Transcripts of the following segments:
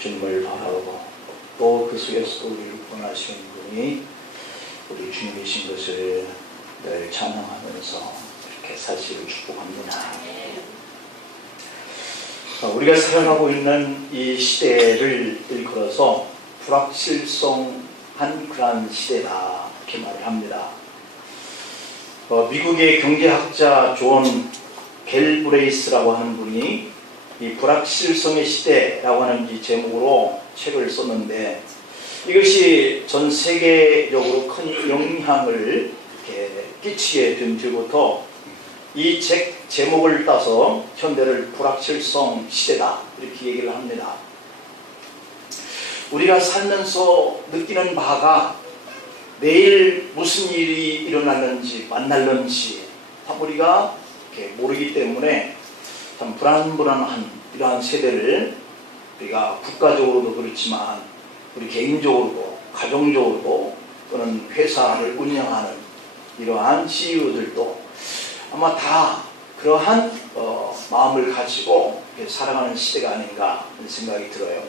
주님을 바라보고 또 그 속에서 우리를 구원하시는 분이 우리 주님이신 것을 늘 찬양하면서 이렇게 사시를 축복합니다. 우리가 살아가고 있는 이 시대를 일컬어서 불확실성한 그러한 시대다 이렇게 말을 합니다. 미국의 경제학자 존 갤브레이스라고 하는 분이 이 불확실성의 시대라고 하는 이 제목으로 책을 썼는데, 이것이 전 세계적으로 큰 영향을 이렇게 끼치게 된 뒤부터 이 책 제목을 따서 현대를 불확실성 시대다 이렇게 얘기를 합니다. 우리가 살면서 느끼는 바가 내일 무슨 일이 일어나는지 만날는지 참 우리가 이렇게 모르기 때문에 참 불안불안한 이러한 세대를 우리가 국가적으로도 그렇지만 우리 개인적으로도 가정적으로도 또는 회사를 운영하는 이러한 CEO들도 아마 다 그러한 마음을 가지고 살아가는 시대가 아닌가 하는 생각이 들어요.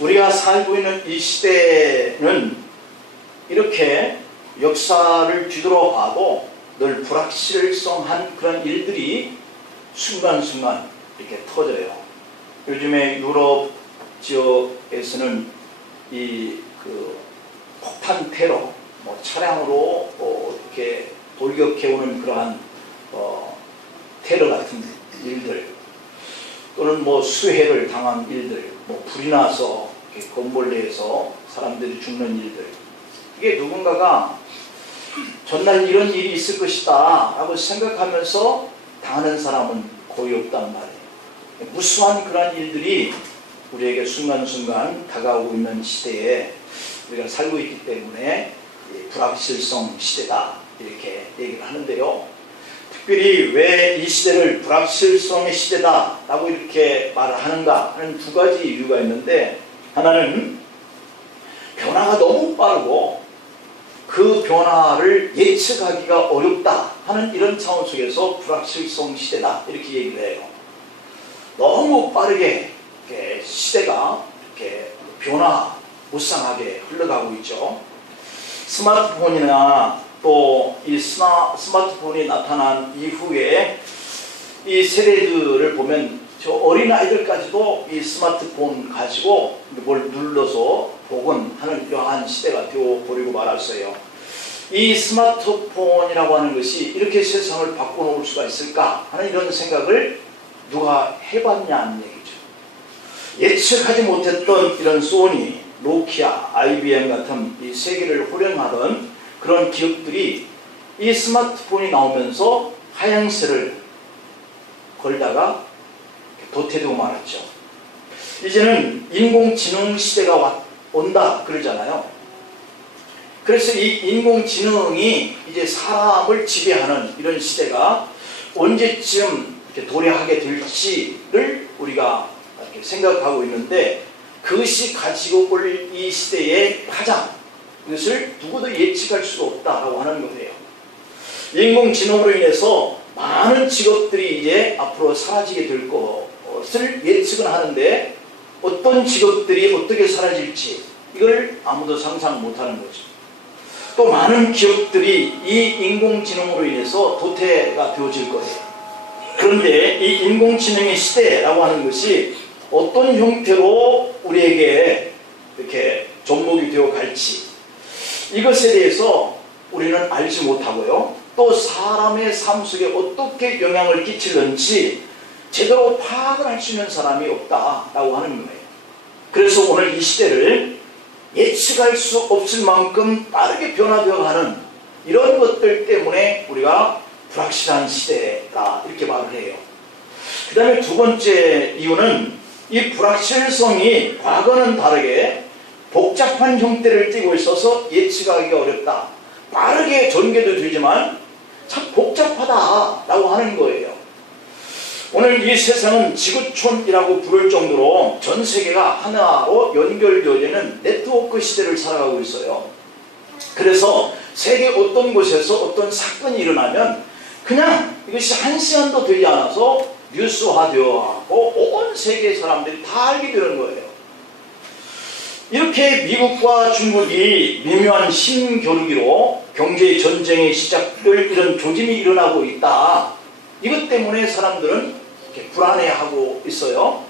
우리가 살고 있는 이 시대는 이렇게 역사를 뒤돌아봐도 늘 불확실성한 그런 일들이 순간순간 이렇게 터져요. 요즘에 유럽 지역에서는 이 폭탄 테러, 차량으로 이렇게 돌격해오는 그러한 테러 같은 일들, 또는 수해를 당한 일들, 불이 나서 건물내에서 사람들이 죽는 일들, 이게 누군가가 전날 이런 일이 있을 것이다 라고 생각하면서 당하는 사람은 거의 없단 말이에요. 무수한 그런 일들이 우리에게 순간순간 다가오고 있는 시대에 우리가 살고 있기 때문에 불확실성 시대다 이렇게 얘기를 하는데요. 특별히 왜 이 시대를 불확실성의 시대다 라고 이렇게 말을 하는가 하는 두 가지 이유가 있는데, 하나는 변화가 너무 빠르고 그 변화를 예측하기가 어렵다 하는 이런 차원 속에서 불확실성 시대다 이렇게 얘기를 해요. 너무 빠르게 시대가 이렇게 변화무쌍하게 흘러가고 있죠. 스마트폰이나 또 이 스마트폰이 나타난 이후에 이 세대들을 보면 저 어린아이들까지도 이 스마트폰 가지고 뭘 눌러서 보곤 하는 이러한 시대가 되어버리고 말았어요. 이 스마트폰이라고 하는 것이 이렇게 세상을 바꿔놓을 수가 있을까 하는 이런 생각을 누가 해봤냐는 얘기죠. 예측하지 못했던 이런 소니, 노키아, IBM 같은 이 세계를 호령하던 그런 기업들이 이 스마트폰이 나오면서 하향세를 걸다가 도태되고 말았죠. 이제는 인공지능 시대가 온다 그러잖아요. 그래서 이 인공지능이 이제 사람을 지배하는 이런 시대가 언제쯤 이렇게 도래하게 될지를 우리가 이렇게 생각하고 있는데, 그것이 가지고 올 이 시대의 파장, 이것을 누구도 예측할 수 없다라고 하는 거예요. 인공지능으로 인해서 많은 직업들이 이제 앞으로 사라지게 될 것을 예측은 하는데, 어떤 직업들이 어떻게 사라질지 이걸 아무도 상상 못하는 거죠. 또 많은 기업들이 이 인공지능으로 인해서 도태가 되어질 거예요. 그런데 이 인공지능의 시대라고 하는 것이 어떤 형태로 우리에게 이렇게 접목이 되어 갈지, 이것에 대해서 우리는 알지 못하고요, 또 사람의 삶 속에 어떻게 영향을 끼치는지 제대로 파악을 할 수 있는 사람이 없다라고 하는 거예요. 그래서 오늘 이 시대를 예측할 수 없을 만큼 빠르게 변화되어가는 이런 것들 때문에 우리가 불확실한 시대다 이렇게 말을 해요. 그 다음에 두 번째 이유는 이 불확실성이 과거는 다르게 복잡한 형태를 띠고 있어서 예측하기가 어렵다. 빠르게 전개도 되지만 참 복잡하다라고 하는 거예요. 오늘 이 세상은 지구촌이라고 부를 정도로 전 세계가 하나로 연결되어지는 네트워크 시대를 살아가고 있어요. 그래서 세계 어떤 곳에서 어떤 사건이 일어나면 그냥 이것이 한 시간도 되지 않아서 뉴스화되어 하고 온 온 세계 사람들이 다 알게 되는 거예요. 이렇게 미국과 중국이 미묘한 신교류기로 경제 전쟁의 시작될 이런 조짐이 일어나고 있다. 이것 때문에 사람들은 이렇게 불안해하고 있어요.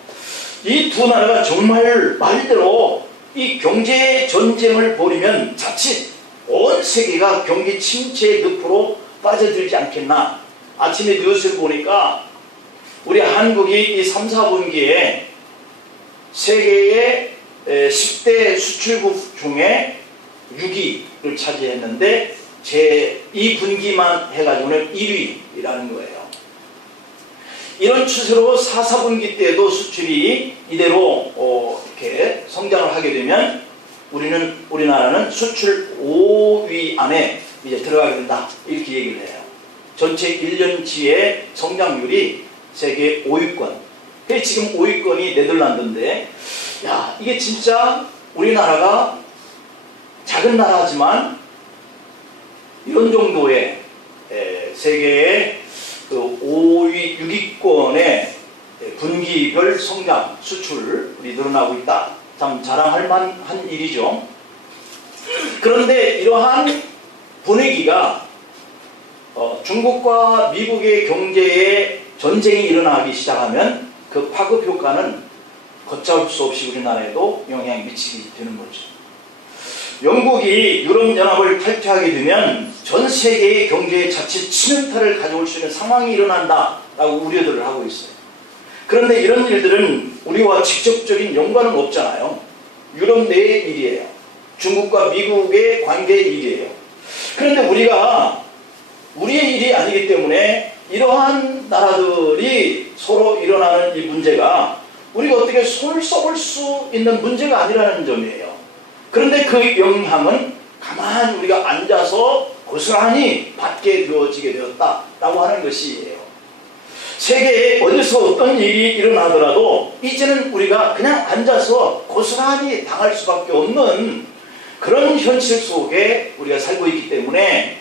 이 두 나라가 정말 말대로 이 경제 전쟁을 벌이면 자칫 온 세계가 경기 침체의 늪으로 빠져들지 않겠나. 아침에 뉴스를 보니까 우리 한국이 이 3, 4분기에 세계의 10대 수출국 중에 6위를 차지했는데 제 2분기만 해가지고는 1위라는 거예요. 이런 추세로 4, 4분기 때도 수출이 이대로 이렇게 성장을 하게 되면 우리나라는 수출 5위 안에 이제 들어가게 된다. 이렇게 얘기를 해요. 전체 1년치의 성장률이 세계 5위권. 지금 5위권이 네덜란드인데, 야, 이게 진짜 우리나라가 작은 나라지만 이런 정도의 세계의 그 5위, 6위권의 분기별 성장, 수출이 늘어나고 있다. 참 자랑할 만한 일이죠. 그런데 이러한 분위기가 중국과 미국의 경제에 전쟁이 일어나기 시작하면 그 파급 효과는 걷잡을 수 없이 우리나라에도 영향이 미치게 되는 거죠. 영국이 유럽연합을 탈퇴하게 되면 전 세계의 경제에 자칫 치명타를 가져올 수 있는 상황이 일어난다라고 우려들을 하고 있어요. 그런데 이런 일들은 우리와 직접적인 연관은 없잖아요. 유럽 내의 일이에요. 중국과 미국의 관계의 일이에요. 그런데 우리가 우리의 일이 아니기 때문에 이러한 나라들이 서로 일어나는 이 문제가 우리가 어떻게 손을 써볼 수 있는 문제가 아니라는 점이에요. 그런데 그 영향은 가만히 우리가 앉아서 고스란히 받게 되어지게 되었다라고 하는 것이에요. 세계에 어디서 어떤 일이 일어나더라도 이제는 우리가 그냥 앉아서 고스란히 당할 수밖에 없는 그런 현실 속에 우리가 살고 있기 때문에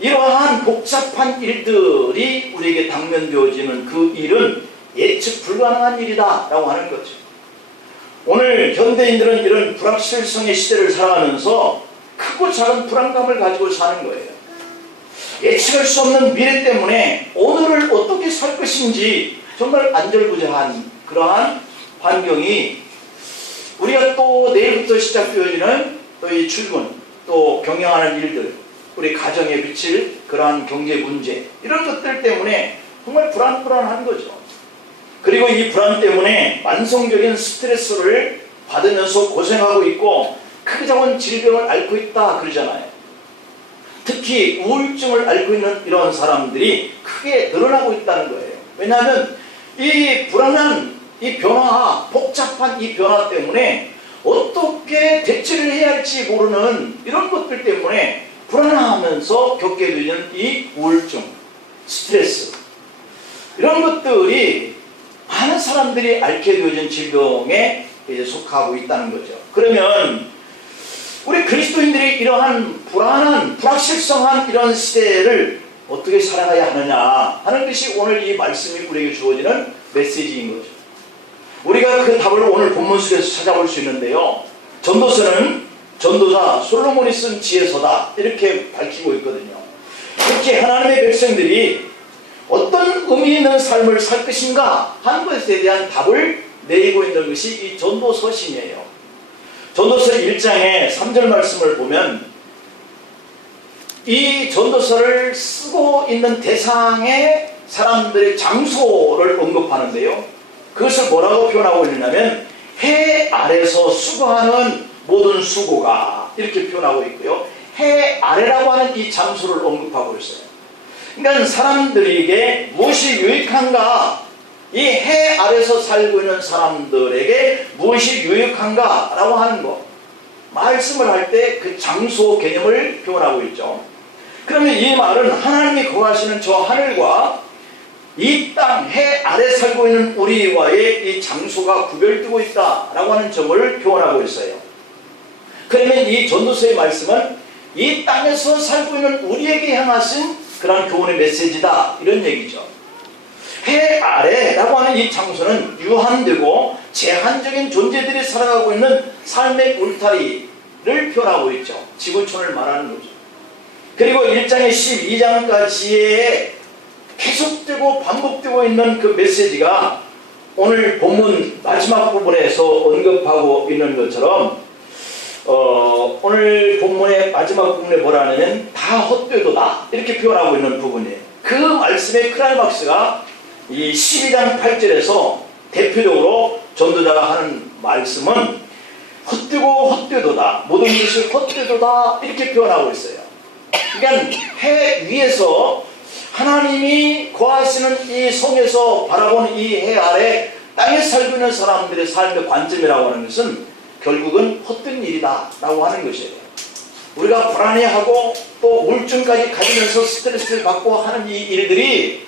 이러한 복잡한 일들이 우리에게 당면되어지는 그 일은 예측 불가능한 일이다라고 하는 거죠. 오늘 현대인들은 이런 불확실성의 시대를 살아가면서 크고 작은 불안감을 가지고 사는 거예요. 예측할 수 없는 미래 때문에 오늘을 어떻게 살 것인지 정말 안절부절한 그러한 환경이 우리가 또 내일부터 시작되어지는 또 이 출근, 또 경영하는 일들, 우리 가정에 미칠 그러한 경제 문제 이런 것들 때문에 정말 불안한 거죠. 그리고 이 불안 때문에 만성적인 스트레스를 받으면서 고생하고 있고 크게 작은 질병을 앓고 있다 그러잖아요. 특히 우울증을 앓고 있는 이런 사람들이 크게 늘어나고 있다는 거예요. 왜냐하면 이 불안한 이 변화, 복잡한 이 변화 때문에 어떻게 대처를 해야 할지 모르는 이런 것들 때문에 불안하면서 겪게 되는 이 우울증, 스트레스 이런 것들이 많은 사람들이 앓게 되어진 질병에 이제 속하고 있다는 거죠. 그러면 우리 그리스도인들이 이러한 불안한, 불확실성한 이런 시대를 어떻게 살아가야 하느냐 하는 것이 오늘 이 말씀이 우리에게 주어지는 메시지인 거죠. 우리가 그 답을 오늘 본문 속에서 찾아볼 수 있는데요. 전도서는 전도자 솔로몬이 쓴 지혜서다 이렇게 밝히고 있거든요. 특히 하나님의 백성들이 어떤 의미 있는 삶을 살 것인가 하는 것에 대한 답을 내리고 있는 것이 이 전도서신이에요. 전도서 1장의 3절 말씀을 보면 이 전도서를 쓰고 있는 대상의 사람들의 장소를 언급하는데요. 그것을 뭐라고 표현하고 있냐면 해 아래서 수고하는 모든 수고가 이렇게 표현하고 있고요. 해 아래라고 하는 이 장소를 언급하고 있어요. 그러니까 사람들에게 무엇이 유익한가, 이 해 아래서 살고 있는 사람들에게 무엇이 유익한가 라고 하는 것, 말씀을 할 때 그 장소 개념을 표현하고 있죠. 그러면 이 말은 하나님이 거하시는 저 하늘과 이 땅 해 아래 살고 있는 우리와의 이 장소가 구별되고 있다라고 하는 점을 표현하고 있어요. 그러면 이 전도서의 말씀은 이 땅에서 살고 있는 우리에게 향하신 그런 교훈의 메시지다 이런 얘기죠. 해 아래라고 하는 이 장소는 유한되고 제한적인 존재들이 살아가고 있는 삶의 울타리를 표현하고 있죠. 지구촌을 말하는 거죠. 그리고 1장에 12장까지의 계속되고 반복되고 있는 그 메시지가 오늘 본문 마지막 부분에서 언급하고 있는 것처럼 오늘 본문의 마지막 부분에 뭐라 하냐면 다 헛되도다 이렇게 표현하고 있는 부분이에요. 그 말씀의 클라이막스가 이 12장 8절에서 대표적으로 전도자가 하는 말씀은 헛되고 헛되도다, 모든 것이 헛되도다 이렇게 표현하고 있어요. 그러니까 해 위에서 하나님이 거하시는 이 성에서 바라보는 이 해 아래 땅에 살고 있는 사람들의 삶의 관점이라고 하는 것은 결국은 헛된 일이다 라고 하는 것이에요. 우리가 불안해하고 또 우울증까지 가지면서 스트레스를 받고 하는 이 일들이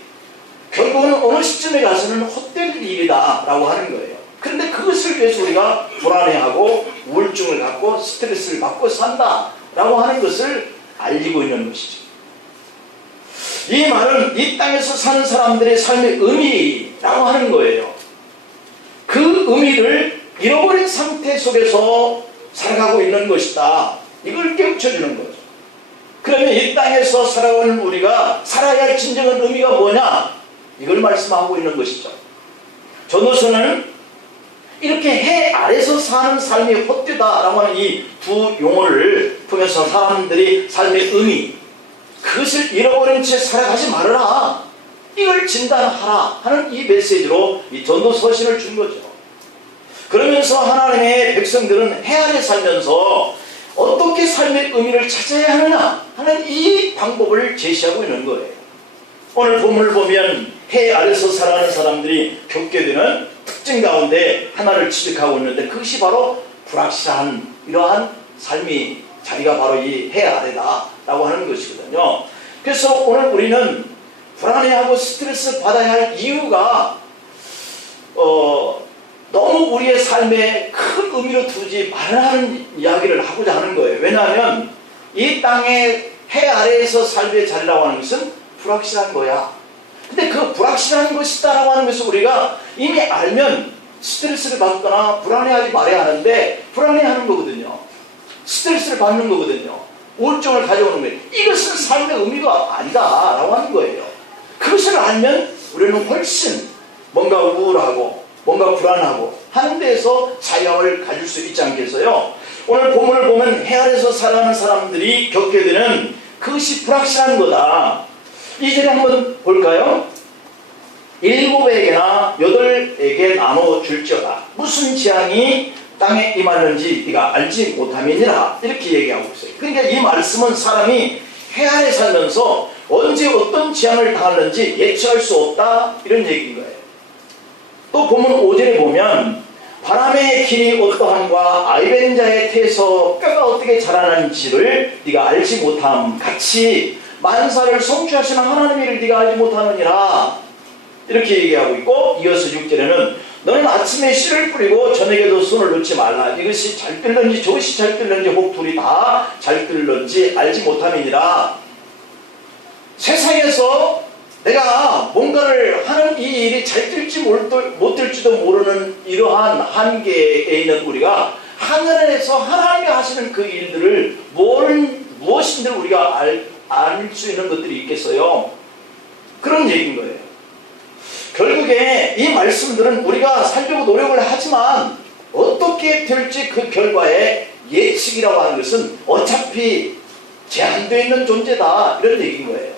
결국은 어느 시점에 가서는 헛된 일이다 라고 하는 거예요. 그런데 그것을 위해서 우리가 불안해하고 우울증을 갖고 스트레스를 받고 산다 라고 하는 것을 알리고 있는 것이죠. 이 말은 이 땅에서 사는 사람들의 삶의 의미라고 하는 거예요. 그 의미를 잃어버린 상태 속에서 살아가고 있는 것이다. 이걸 깨우쳐주는 거죠. 그러면 이 땅에서 살아가는 우리가 살아야 할 진정한 의미가 뭐냐? 이걸 말씀하고 있는 것이죠. 전도서는 이렇게 해 아래서 사는 삶이 헛되다라고 하는 이 두 용어를 통해서 사람들이 삶의 의미, 그것을 잃어버린 채 살아가지 말아라, 이걸 진단하라 하는 이 메시지로 이 전도 서신을 준 거죠. 그러면서 하나님의 백성들은 해 아래 살면서 어떻게 삶의 의미를 찾아야 하느냐 하는 이 방법을 제시하고 있는 거예요. 오늘 본문을 보면 해 아래서 살아가는 사람들이 겪게 되는 특징 가운데 하나를 지적하고 있는데, 그것이 바로 불확실한 이러한 삶이 자리가 바로 이 해 아래다 라고 하는 것이거든요. 그래서 오늘 우리는 불안해하고 스트레스 받아야 할 이유가 너무 우리의 삶에 큰 의미로 두지 말라는 이야기를 하고자 하는 거예요. 왜냐하면 이 땅의 해 아래에서 삶의 자리라고 하는 것은 불확실한 거야. 근데 그 불확실한 것이다라고 하는 것을 우리가 이미 알면 스트레스를 받거나 불안해하지 말아야 하는데 불안해하는 거거든요. 스트레스를 받는 거거든요. 우울증을 가져오는 거예요. 이것은 삶의 의미가 아니다라고 하는 거예요. 그것을 알면 우리는 훨씬 뭔가 우울하고 뭔가 불안하고 하는 데에서 자유함을 가질 수 있지 않겠어요? 오늘 본문을 보면 해 아래서 살아가는 사람들이 겪게 되는 그것이 불확실한 거다. 이 절에 한번 볼까요? 7에게나 8에게 나눠 줄지어다. 무슨 재앙이 땅에 임하는지 네가 알지 못함이니라. 이렇게 얘기하고 있어요. 그러니까 이 말씀은 사람이 해 아래 살면서 언제 어떤 재앙을 당하는지 예측할 수 없다, 이런 얘기인 거예요. 또 본문 5절에 보면 바람의 길이 어떠함과 아이벤자의 태에서 뼈가 어떻게 자라는지를 네가 알지 못함 같이 만사를 성취하시는 하나님의 일을 네가 알지 못하느니라, 이렇게 얘기하고 있고, 이어서 6절에는 너는 아침에 씨를 뿌리고 저녁에도 손을 놓지 말라. 이것이 잘 뜰는지 저것이 잘 뜰는지 혹 둘이 다 잘 뜰는지 알지 못함이니라. 세상에서 내가 뭔가를 하는 이 일이 잘 뜰지 못 뜰지도 모르는 이러한 한계에 있는 우리가 하늘에서 하나님이 하시는 그 일들을 무엇인들 우리가 알 수 있는 것들이 있겠어요? 그런 얘기인 거예요. 결국에 이 말씀들은 우리가 살려고 노력을 하지만 어떻게 될지 그 결과의 예측이라고 하는 것은 어차피 제한되어 있는 존재다, 이런 얘기인 거예요.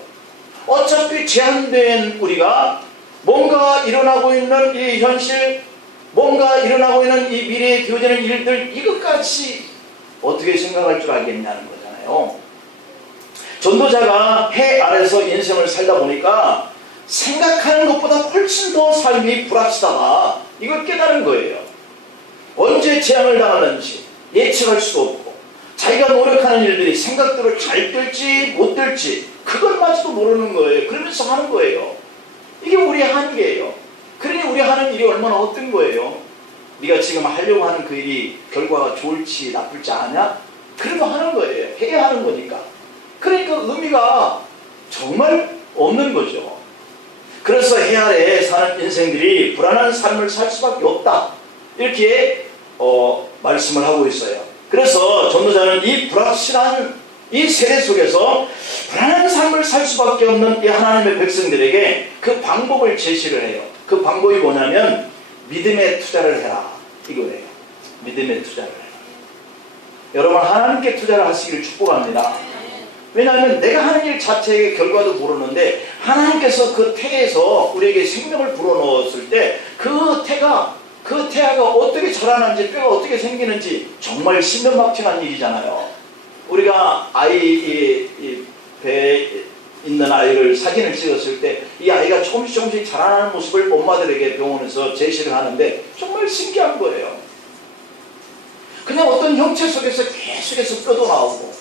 어차피 제한된 우리가 뭔가 일어나고 있는 이 현실, 뭔가 일어나고 있는 이 미래에 되어지는 일들, 이것까지 어떻게 생각할 줄 알겠냐는 거잖아요. 전도자가 해 아래서 인생을 살다 보니까 생각하는 것보다 훨씬 더 삶이 불확실하다, 이걸 깨달은 거예요. 언제 재앙을 당하는지 예측할 수도 없고, 자기가 노력하는 일들이 생각대로 잘 될지 못 될지 그것마저도 모르는 거예요. 그러면서 하는 거예요. 이게 우리의 한계예요. 그러니 우리 하는 일이 얼마나 헛된 거예요. 네가 지금 하려고 하는 그 일이 결과가 좋을지 나쁠지 아냐? 그래도 하는 거예요. 해야 하는 거니까. 그러니까 의미가 정말 없는 거죠. 그래서 해 아래에 사는 인생들이 불안한 삶을 살 수밖에 없다. 이렇게 말씀을 하고 있어요. 그래서 전도자는 이 불확실한 이 세대 속에서 불안한 삶을 살 수밖에 없는 이 하나님의 백성들에게 그 방법을 제시를 해요. 그 방법이 뭐냐면 믿음에 투자를 해라 이거예요. 믿음에 투자를 해라. 여러분 하나님께 투자를 하시기를 축복합니다. 왜냐하면 내가 하는 일 자체의 결과도 모르는데 하나님께서 그 태에서 우리에게 생명을 불어넣었을 때 그 태아가 어떻게 자라는지 뼈가 어떻게 생기는지 정말 신명막측한 일이잖아요. 우리가 배에 있는 아이를 사진을 찍었을 때 이 아이가 조금씩 자라나는 모습을 엄마들에게 병원에서 제시를 하는데 정말 신기한 거예요. 그냥 어떤 형체 속에서 계속해서 뼈도 나오고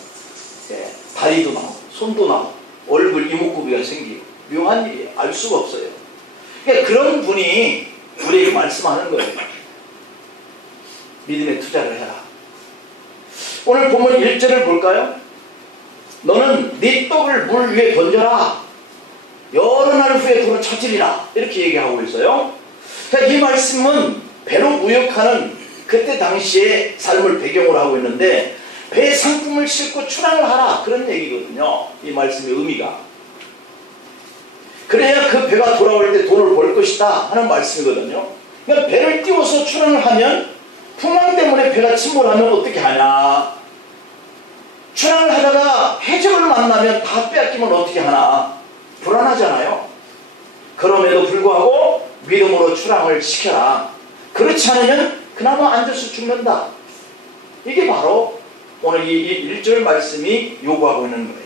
다리도 나오고 손도 나오고 얼굴 이목구비가 생기고 묘한 일이에요. 알 수가 없어요. 그러니까 그런 분이 우리에게 말씀하는 거예요. 믿음에 투자를 해라. 오늘 본문 1절을 볼까요? 너는 네 떡을 물 위에 던져라. 여러 날 후에 돈을 찾으리라. 이렇게 얘기하고 있어요. 그러니까 이 말씀은 배로 무역하는 그때 당시의 삶을 배경으로 하고 있는데 배에 상품을 싣고 출항을 하라. 그런 얘기거든요. 이 말씀의 의미가. 그래야 그 배가 돌아올 때 돈을 벌 것이다 하는 말씀이거든요. 그러니까 배를 띄워서 출항을 하면 풍랑 때문에 배가 침몰하면 어떻게 하냐. 출항을 하다가 해적을 만나면 다 빼앗기면 어떻게 하나. 불안하잖아요. 그럼에도 불구하고 믿음으로 출항을 시켜라. 그렇지 않으면 그나마 앉아서 죽는다. 이게 바로 오늘 이 1절 말씀이 요구하고 있는 거예요.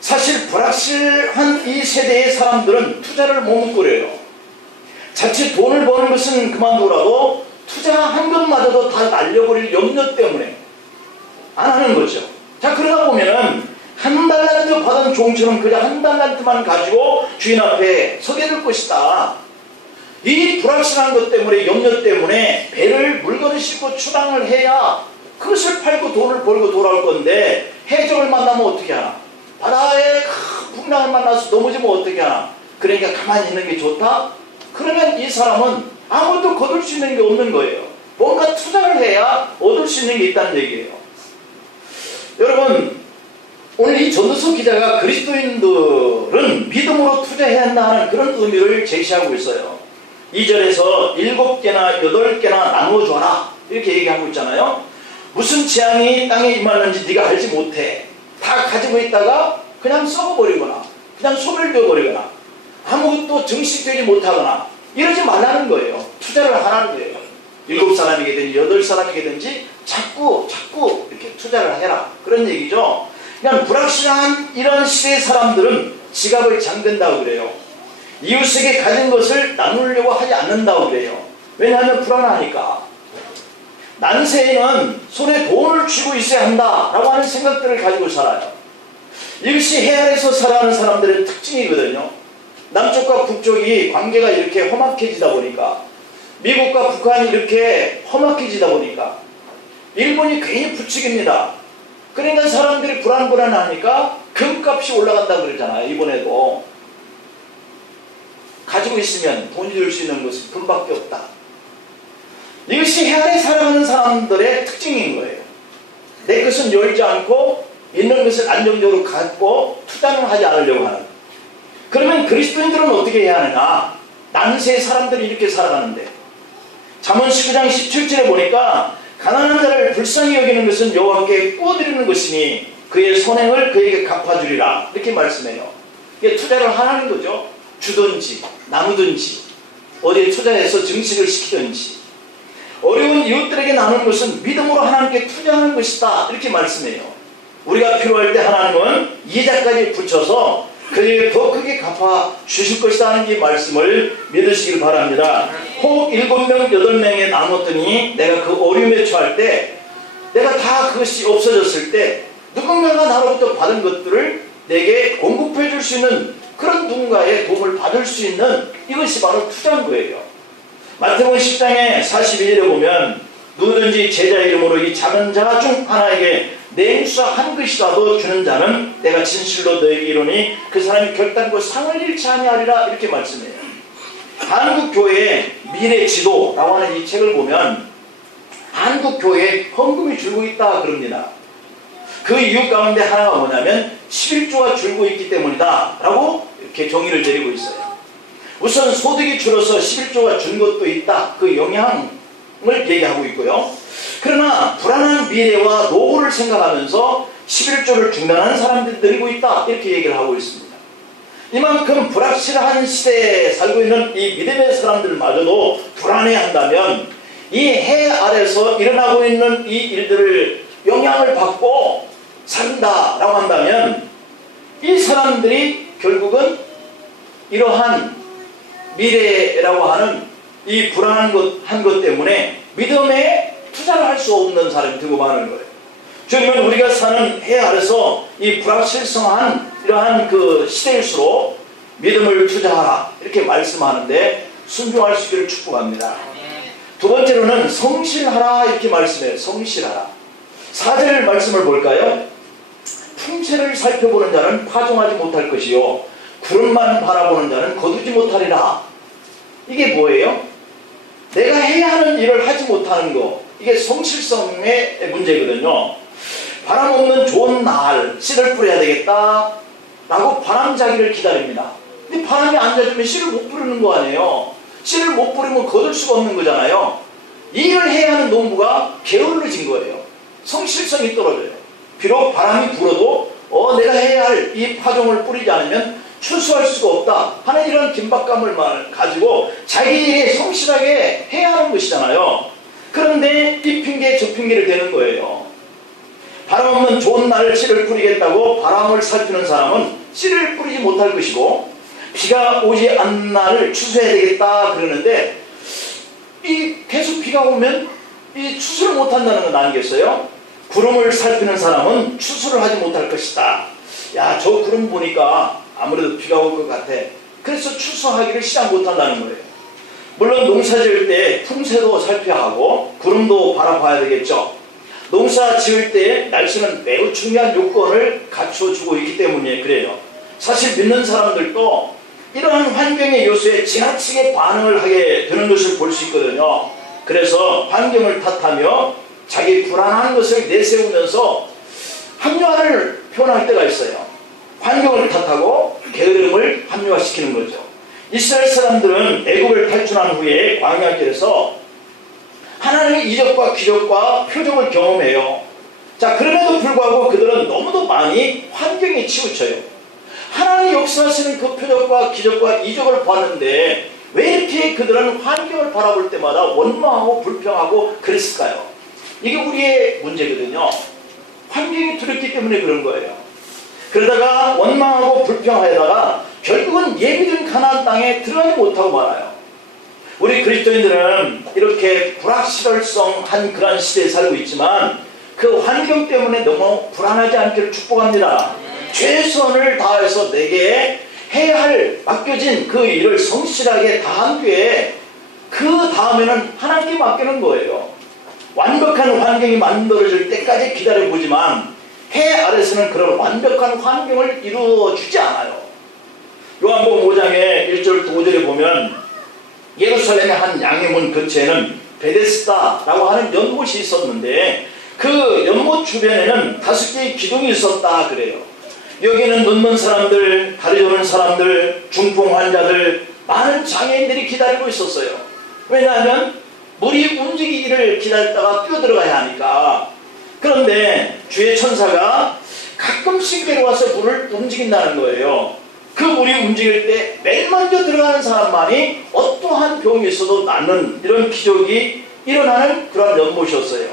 사실 불확실한 이 세대의 사람들은 투자를 머뭇거려요. 자칫 돈을 버는 것은 그만두라도 투자한 것마저도 다 날려버릴 염려 때문에 안 하는 거죠. 자, 그러다 보면은 한 달란트 받은 종처럼 그냥 한 달란트만 가지고 주인 앞에 서게 될 것이다. 이 불확실한 것 때문에 염려 때문에 배를 물건을 싣고 출항을 해야 그것을 팔고 돈을 벌고 돌아올 건데 해적을 만나면 어떻게 하나. 바다에 큰 풍랑을 만나서 넘어지면 어떻게 하나. 그러니까 가만히 있는 게 좋다. 그러면 이 사람은 아무것도 거둘 수 있는 게 없는 거예요. 뭔가 투자를 해야 얻을 수 있는 게 있다는 얘기예요. 여러분 오늘 이 전도서 기자가 그리스도인들은 믿음으로 투자해야 한다는 그런 의미를 제시하고 있어요. 2절에서 7개나 8개나 나눠줘라 이렇게 얘기하고 있잖아요. 무슨 재앙이 땅에 임하는지 네가 알지 못해. 다 가지고 있다가 그냥 썩어버리거나 그냥 소멸되어버리거나 아무것도 증식되지 못하거나 이러지 말라는 거예요. 투자를 하라는 거예요. 7사람이든지 8사람이든지 자꾸 이렇게 투자를 해라 그런 얘기죠. 그냥 불확실한 이런 시대의 사람들은 지갑을 잠근다고 그래요. 이웃에게 가진 것을 나누려고 하지 않는다고 그래요. 왜냐하면 불안하니까. 난세에는 손에 돈을 쥐고 있어야 한다라고 하는 생각들을 가지고 살아요. 이것이 해안에서 살아가는 사람들의 특징이거든요. 남쪽과 북쪽이 관계가 이렇게 험악해지다 보니까 미국과 북한이 이렇게 험악해지다 보니까 일본이 괜히 부추깁니다. 그러니까 사람들이 불안하니까 금값이 올라간다 그러잖아요. 이번에도 가지고 있으면 돈이 될 수 있는 것은 금밖에 없다. 이것이 해안에 살아가는 사람들의 특징인 거예요. 내 것은 열지 않고 있는 것을 안정적으로 갖고 투자는 하지 않으려고 하는. 그러면 그리스도인들은 어떻게 해야 하느냐. 난세의 사람들이 이렇게 살아가는데 잠언 19장 17절에 보니까 가난한 자를 불쌍히 여기는 것은 여호와께 꾸어드리는 것이니 그의 선행을 그에게 갚아주리라 이렇게 말씀해요. 이게 투자를 하라는 거죠. 주든지 나누든지 어디에 투자해서 증식을 시키든지 어려운 이웃들에게 나누는 것은 믿음으로 하나님께 투자하는 것이다 이렇게 말씀해요. 우리가 필요할 때 하나님은 이자까지 붙여서 그에게 더 크게 갚아 주실 것이다 하는 이 말씀을 믿으시길 바랍니다. 혹 7명 8명에 나눴더니 내가 그 어려움에 처할 때 내가 다 그것이 없어졌을 때 누군가가 나로부터 받은 것들을 내게 공급해 줄 수 있는 그런 누군가의 도움을 받을 수 있는 이것이 바로 투자인 거예요. 마태복음 10장에 42절에 보면 누구든지 제자 이름으로 이 작은 자 중 하나에게 냉수 한 그릇이라도 주는 자는 내가 진실로 너에게 이르노니 그 사람이 결단코 상을 잃지 아니하리라 이렇게 말씀해요. 한국교회의 미래지도라고 하는 이 책을 보면 한국교회에 헌금이 줄고 있다 그럽니다. 그 이유 가운데 하나가 뭐냐면 11조가 줄고 있기 때문이다 라고 이렇게 정의를 내리고 있어요. 우선 소득이 줄어서 11조가 준 것도 있다. 그 영향을 얘기하고 있고요. 그러나 불안한 미래와 노후를 생각하면서 11조를 중단하는 사람들이 늘고 있다. 이렇게 얘기를 하고 있습니다. 이만큼 불확실한 시대에 살고 있는 이 믿음의 사람들마저도 불안해한다면 이 해 아래서 일어나고 있는 이 일들을 영향을 받고 산다라고 한다면 이 사람들이 결국은 이러한 미래라고 하는 이 불안한 것 때문에 믿음에 투자를 할 수 없는 사람이 되고 마는 거예요. 주님은 우리가 사는 해 아래서 이 불확실성한 이러한 그 시대일수록 믿음을 투자하라 이렇게 말씀하는데 순종할 수 있기를 축복합니다. 두 번째로는 성실하라 이렇게 말씀해요. 성실하라. 4절 말씀을 볼까요? 풍채를 살펴보는 자는 파종하지 못할 것이요 구름만 바라보는 자는 거두지 못하리라. 이게 뭐예요? 내가 해야 하는 일을 하지 못하는 거, 이게 성실성의 문제거든요. 바람 없는 좋은 날 씨를 뿌려야 되겠다 라고 바람자기를 기다립니다. 근데 바람이 안 져주면 씨를 못 뿌리는 거 아니에요. 씨를 못 뿌리면 거둘 수가 없는 거잖아요. 이 일을 해야 하는 농부가 게을러진 거예요. 성실성이 떨어져요. 비록 바람이 불어도 내가 해야 할 이 파종을 뿌리지 않으면 추수할 수가 없다 하는 이런 긴박감을 가지고 자기 일에 성실하게 해야 하는 것이잖아요. 그런데 이 핑계 저 핑계를 대는 거예요. 바람 없는 좋은 날을 씨를 뿌리겠다고 바람을 살피는 사람은 씨를 뿌리지 못할 것이고 비가 오지 않는 날을 추수해야 되겠다 그러는데 이 계속 비가 오면 이 추수를 못한다는 건 아니겠어요? 구름을 살피는 사람은 추수를 하지 못할 것이다. 야, 저 구름 보니까 아무래도 비가 올 것 같아. 그래서 추수하기를 시작 못한다는 거예요. 물론 농사 지을 때 풍세도 살펴야 하고 구름도 바라봐야 되겠죠. 농사 지을 때 날씨는 매우 중요한 요건을 갖춰주고 있기 때문에 그래요. 사실 믿는 사람들도 이러한 환경의 요소에 지나치게 반응을 하게 되는 것을 볼 수 있거든요. 그래서 환경을 탓하며 자기 불안한 것을 내세우면서 합리화를 표현할 때가 있어요. 환경을 탓하고 게으름을 합리화시키는 거죠. 이스라엘 사람들은 애굽을 탈출한 후에 광야길에서 하나님의 이적과 기적과 표적을 경험해요. 자, 그럼에도 불구하고 그들은 너무도 많이 환경에 치우쳐요. 하나님 역사하시는 그 표적과 기적과 이적을 봤는데 왜 이렇게 그들은 환경을 바라볼 때마다 원망하고 불평하고 그랬을까요? 이게 우리의 문제거든요. 환경이 두렵기 때문에 그런 거예요. 그러다가 원망하고 불평하다가 결국은 예비된 가나안 땅에 들어가지 못하고 말아요. 우리 그리스도인들은 이렇게 불확실성한 그런 시대에 살고 있지만 그 환경 때문에 너무 불안하지 않기를 축복합니다. 최선을 다해서 내게 해야 할 맡겨진 그 일을 성실하게 다한 뒤에 그 다음에는 하나님께 맡기는 거예요. 완벽한 환경이 만들어질 때까지 기다려보지만 해 아래서는 그런 완벽한 환경을 이루어 주지 않아요. 요한복음 5장의 1절 5절에 보면 예루살렘의 한 양의 근처에는 베데스다라고 하는 연못이 있었는데 그 연못 주변에는 5개의 기둥이 있었다 그래요. 여기는 눕는 사람들, 다리 저는 사람들, 중풍 환자들, 많은 장애인들이 기다리고 있었어요. 왜냐하면 물이 움직이기를 기다렸다가 뛰어들어가야 하니까. 그런데 주의 천사가 가끔씩 내려와서 물을 움직인다는 거예요. 그 물이 움직일 때 맨 먼저 들어가는 사람만이 어떠한 병이 있어도 낫는 이런 기적이 일어나는 그런 연못이었어요.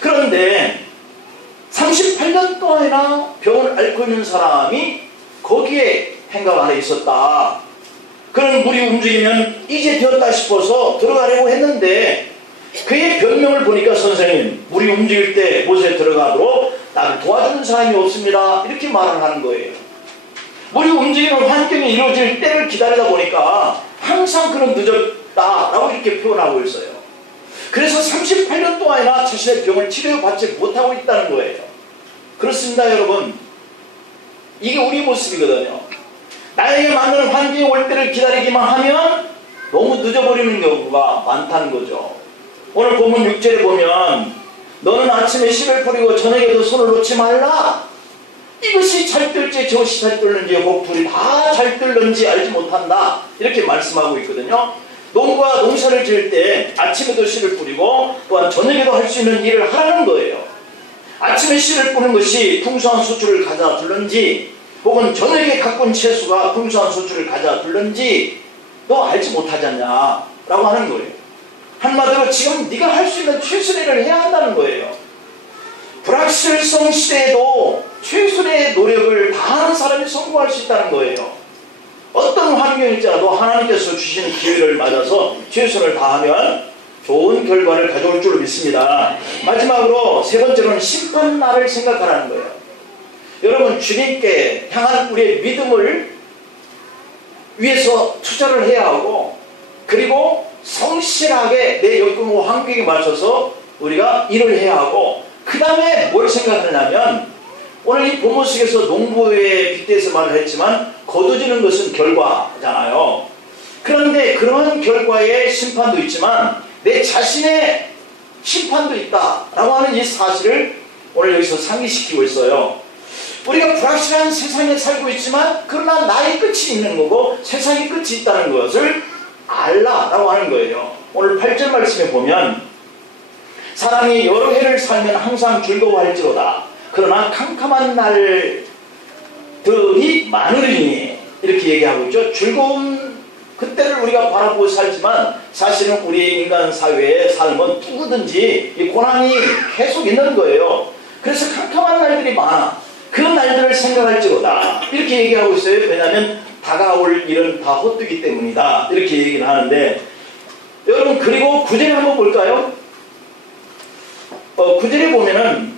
그런데 38년 동안이나 병을 앓고 있는 사람이 거기에 행각 안에 있었다. 그런 물이 움직이면 이제 되었다 싶어서 들어가려고 했는데 그의 변명을 보니까 선생님, 물이 움직일 때 못에 들어가도록 나를 도와주는 사람이 없습니다. 이렇게 말을 하는 거예요. 물이 움직이는 환경이 이루어질 때를 기다리다 보니까 항상 그는 늦었다라고 이렇게 표현하고 있어요. 그래서 38년 동안이나 자신의 병을 치료받지 못하고 있다는 거예요. 그렇습니다, 여러분. 이게 우리 모습이거든요. 나에게 맞는 환경이 올 때를 기다리기만 하면 너무 늦어버리는 경우가 많다는 거죠. 오늘 본문 6절에 보면 너는 아침에 씨를 뿌리고 저녁에도 손을 놓지 말라. 이것이 잘 뜰지 저것이 잘 뜰는지 혹 둘이 다 잘 뜰는지 알지 못한다. 이렇게 말씀하고 있거든요. 농부가 농사를 지을 때 아침에도 씨를 뿌리고 또한 저녁에도 할 수 있는 일을 하라는 거예요. 아침에 씨를 뿌리는 것이 풍성한 수출을 가져다 줄는지 혹은 저녁에 가꾼 채소가 풍성한 수출을 가져다 줄는지 너 알지 못하지 않냐 라고 하는 거예요. 한마디로 지금 네가 할 수 있는 최선의 일을 해야 한다는 거예요. 불확실성 시대에도 최선의 노력을 다하는 사람이 성공할 수 있다는 거예요. 어떤 환경일지라도 하나님께서 주신 기회를 맞아서 최선을 다하면 좋은 결과를 가져올 줄 믿습니다. 마지막으로 세 번째로는 심판날을 생각하라는 거예요. 여러분, 주님께 향한 우리의 믿음을 위해서 투자를 해야 하고, 그리고 성실하게 내 여건과 환경에 맞춰서 우리가 일을 해야 하고, 그 다음에 뭘 생각하냐면 오늘 이 본문 속에서 농부에 빗대서 말을 했지만 거두지는 것은 결과잖아요. 그런데 그러한 결과의 심판도 있지만 내 자신의 심판도 있다라고 하는 이 사실을 오늘 여기서 상기시키고 있어요. 우리가 불확실한 세상에 살고 있지만 그러나 나의 끝이 있는 거고 세상의 끝이 있다는 것을 알라라고 하는 거예요. 오늘 8절 말씀에 보면 사람이 여러 해를 살면 항상 즐거워할지로다. 그러나 캄캄한 날들이 많으리니 이렇게 얘기하고 있죠. 즐거운 그때를 우리가 바라보고 살지만 사실은 우리 인간 사회의 삶은 누구든지 이 고난이 계속 있는 거예요. 그래서 캄캄한 날들이 많아. 그 날들을 생각할지로다. 이렇게 얘기하고 있어요. 왜냐하면 다가올 일은 다 헛되기 때문이다. 이렇게 얘기를 하는데 여러분, 그리고 9절 한번 볼까요? 9절에 보면은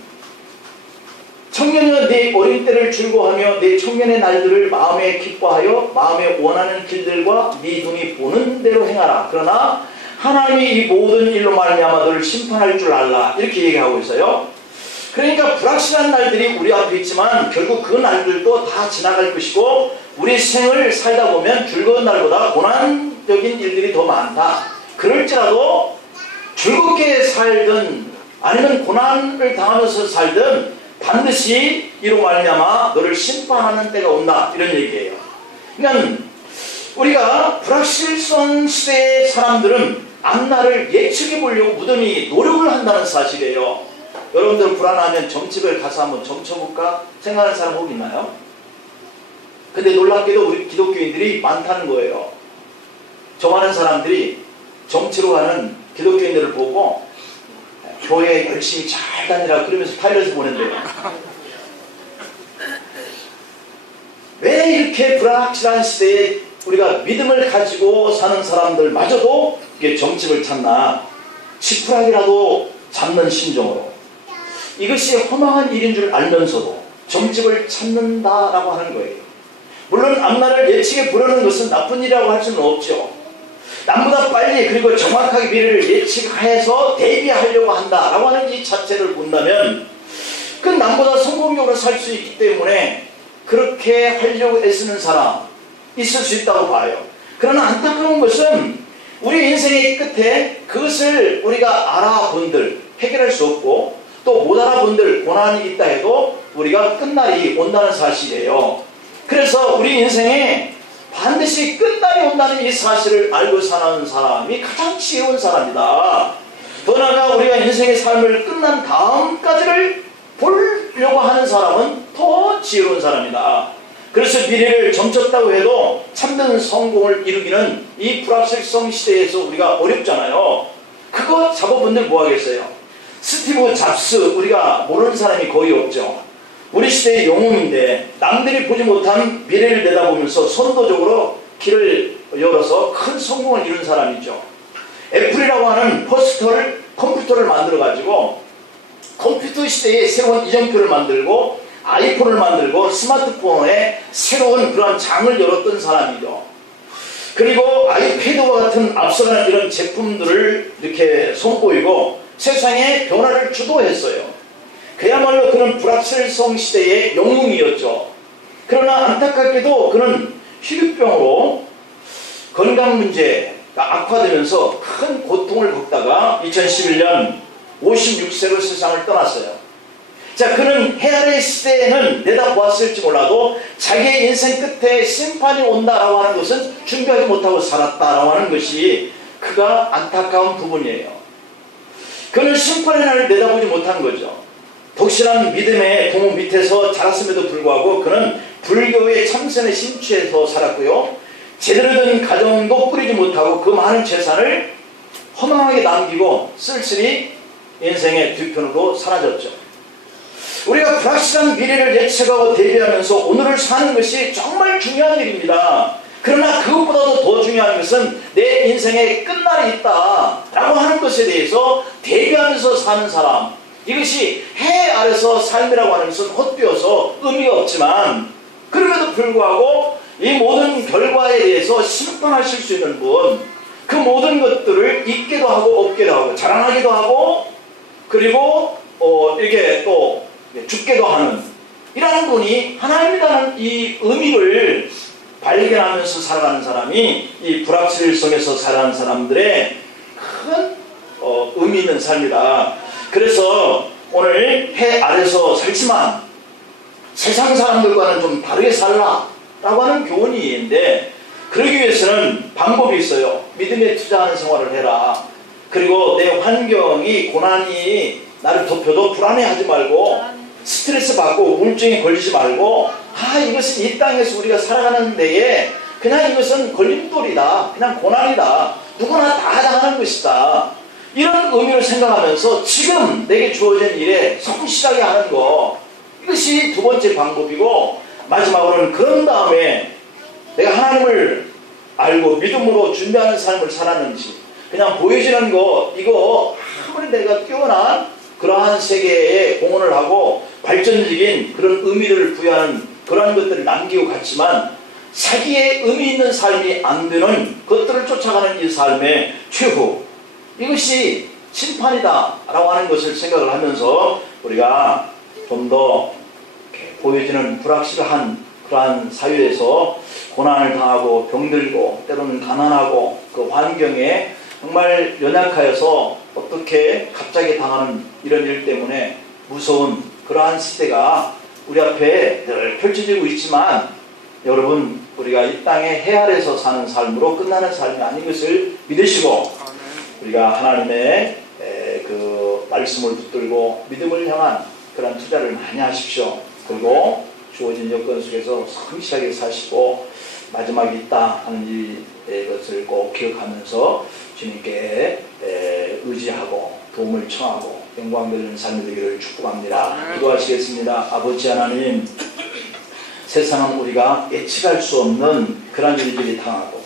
청년이여 내 어린 때를 즐거워하며 내 청년의 날들을 마음에 기뻐하여 마음에 원하는 길들과 네 눈이 보는 대로 행하라. 그러나 하나님이 이 모든 일로 말미암아 너를 심판할 줄 알라. 이렇게 얘기하고 있어요. 그러니까 불확실한 날들이 우리 앞에 있지만 결국 그 날들도 다 지나갈 것이고 우리 생을 살다 보면 즐거운 날보다 고난적인 일들이 더 많다. 그럴지라도 즐겁게 살든 아니면 고난을 당하면서 살든 반드시 이로 말미암아 너를 심판하는 때가 온다. 이런 얘기예요. 그러니까 우리가 불확실성 시대의 사람들은 앞날을 예측해 보려고 무던히 노력을 한다는 사실이에요. 여러분들 불안하면 점집을 가서 한번 점쳐볼까 생각하는 사람 혹 있나요? 근데 놀랍게도 우리 기독교인들이 많다는 거예요. 저 많은 사람들이 점치러 가는 기독교인들을 보고 교회 열심히 잘 다니라 그러면서 파일럿을 보낸대요. 왜 이렇게 불확실한 시대에 우리가 믿음을 가지고 사는 사람들마저도 이게 점집을 찾나, 지푸라기라도 잡는 심정으로 이것이 허망한 일인 줄 알면서도 점집을 찾는다라고 하는 거예요. 물론 앞날을 예측해 보려는 것은 나쁜 일이라고 할 수는 없죠. 남보다 빨리 그리고 정확하게 미래를 예측해서 대비하려고 한다라고 하는 이 자체를 본다면 그 남보다 성공적으로 살 수 있기 때문에 그렇게 하려고 애쓰는 사람 있을 수 있다고 봐요. 그러나 안타까운 것은 우리 인생의 끝에 그것을 우리가 알아본들 해결할 수 없고 또 못 알아본들 고난이 있다 해도 우리가 끝날이 온다는 사실이에요. 그래서 우리 인생에 반드시 끝날이 온다는 이 사실을 알고 사는 사람이 가장 지혜로운 사람이다. 더 나아가 우리가 인생의 삶을 끝난 다음까지를 보려고 하는 사람은 더 지혜로운 사람이다. 그래서 미래를 점쳤다고 해도 참된 성공을 이루기는 이 불확실성 시대에서 우리가 어렵잖아요. 그거 잡아본들 뭐 하겠어요? 스티브 잡스, 우리가 모르는 사람이 거의 없죠. 우리 시대의 영웅인데 남들이 보지 못한 미래를 내다보면서 선도적으로 길을 열어서 큰 성공을 이룬 사람이죠. 애플이라고 하는 컴퓨터를 만들어가지고 컴퓨터 시대에 새로운 이정표를 만들고 아이폰을 만들고 스마트폰에 새로운 그런 장을 열었던 사람이죠. 그리고 아이패드와 같은 앞서가는 이런 제품들을 이렇게 선보이고 세상의 변화를 주도했어요. 그야말로 그는 불확실성 시대의 영웅이었죠. 그러나 안타깝게도 그는 희귀병으로 건강 문제가 악화되면서 큰 고통을 겪다가 2011년 56세로 세상을 떠났어요. 자, 그는 해 아래 시대에는 내다보았을지 몰라도 자기의 인생 끝에 심판이 온다라고 하는 것은 준비하지 못하고 살았다라고 하는 것이 그가 안타까운 부분이에요. 그는 심판의 날을 내다보지 못한 거죠. 독실한 믿음의 부모 밑에서 자랐음에도 불구하고 그는 불교의 참선에 심취해서 살았고요. 제대로 된 가정도 꾸리지 못하고 그 많은 재산을 허망하게 남기고 쓸쓸히 인생의 뒤편으로 사라졌죠. 우리가 불확실한 미래를 예측하고 대비하면서 오늘을 사는 것이 정말 중요한 일입니다. 그러나 그것보다도 더 중요한 것은 내 인생에 끝날이 있다 라고 하는 것에 대해서 대비하면서 사는 사람, 이것이 해 아래서 삶이라고 하는 것은 헛되어서 의미가 없지만 그럼에도 불구하고 이 모든 결과에 대해서 심판하실 수 있는 분, 그 모든 것들을 잊게도 하고 없게도 하고 자랑하기도 하고 그리고 이렇게 또 죽게도 하는 이러한 분이 하나님이라는 이 의미를 발견하면서 살아가는 사람이 이 불확실성에서 살아가는 사람들의 큰 의미 있는 삶이다. 그래서 오늘 해 아래서 살지만 세상 사람들과는 좀 다르게 살라 라고 하는 교훈이 있는데, 그러기 위해서는 방법이 있어요. 믿음에 투자하는 생활을 해라. 그리고 내 환경이 고난이 나를 덮여도 불안해하지 말고 스트레스 받고 우울증에 걸리지 말고 이것은 이 땅에서 우리가 살아가는 데에 그냥 이것은 걸림돌이다, 그냥 고난이다, 누구나 다 당하는 것이다, 이런 의미를 생각하면서 지금 내게 주어진 일에 성실하게 하는 것, 이것이 두 번째 방법이고, 마지막으로는 그런 다음에 내가 하나님을 알고 믿음으로 준비하는 삶을 살았는지, 그냥 보여지는 거 이거 아무리 내가 뛰어난 그러한 세계에 공헌을 하고 발전적인 그런 의미를 부여하는 그러한 것들을 남기고 갔지만 자기의 의미 있는 삶이 안 되는 것들을 쫓아가는 이 삶의 최후, 이것이 심판이다 라고 하는 것을 생각을 하면서 우리가 좀 더 보여지는 불확실한 그러한 사회에서 고난을 당하고 병들고 때로는 가난하고 그 환경에 정말 연약하여서 어떻게 갑자기 당하는 이런 일 때문에 무서운 그러한 시대가 우리 앞에 늘 펼쳐지고 있지만, 여러분, 우리가 이 땅에 해 아래서 사는 삶으로 끝나는 삶이 아닌 것을 믿으시고 우리가 하나님의 그 말씀을 붙들고 믿음을 향한 그런 투자를 많이 하십시오. 그리고 주어진 여건 속에서 성실하게 사시고 마지막이 있다 하는 이것을 꼭 기억하면서 주님께 의지하고 도움을 청하고 영광되는 삶이 되기를 축복합니다. 기도하시겠습니다. 아버지 하나님, 세상은 우리가 예측할 수 없는 그런 일들이 당하고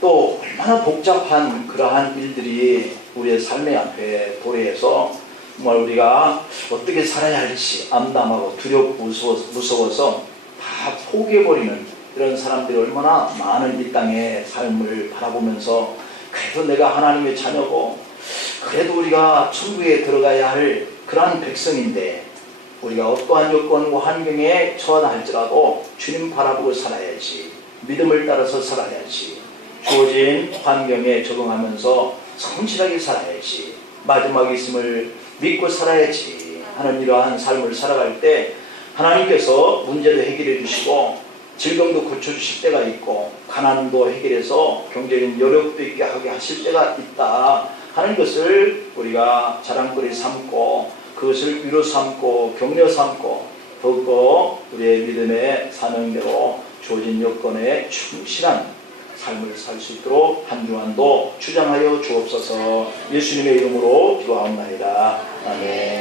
또 얼마나 복잡한 그러한 일들이 우리의 삶의 앞에 도래해서 정말 우리가 어떻게 살아야 할지 암담하고 두렵고 무서워서 다 포기해버리는 이런 사람들이 얼마나 많은 이 땅의 삶을 바라보면서 그래도 내가 하나님의 자녀고 그래도 우리가 천국에 들어가야 할 그러한 백성인데 우리가 어떠한 여건과 환경에 처하다 할지라도 주님 바라보고 살아야지, 믿음을 따라서 살아야지, 주어진 환경에 적응하면서 성실하게 살아야지, 마지막이 있음을 믿고 살아야지 하는 이러한 삶을 살아갈 때 하나님께서 문제도 해결해 주시고 질병도 고쳐주실 때가 있고 가난도 해결해서 경제적인 여력도 있게 하게 하실 때가 있다 하는 것을 우리가 자랑거리 삼고 그것을 위로 삼고 격려 삼고 더욱더 우리의 믿음의 사명대로 주어진 여건에 충실한 삶을 살 수 있도록 한 주간도 주장하여 주옵소서. 예수님의 이름으로 기도하옵나이다. 아멘.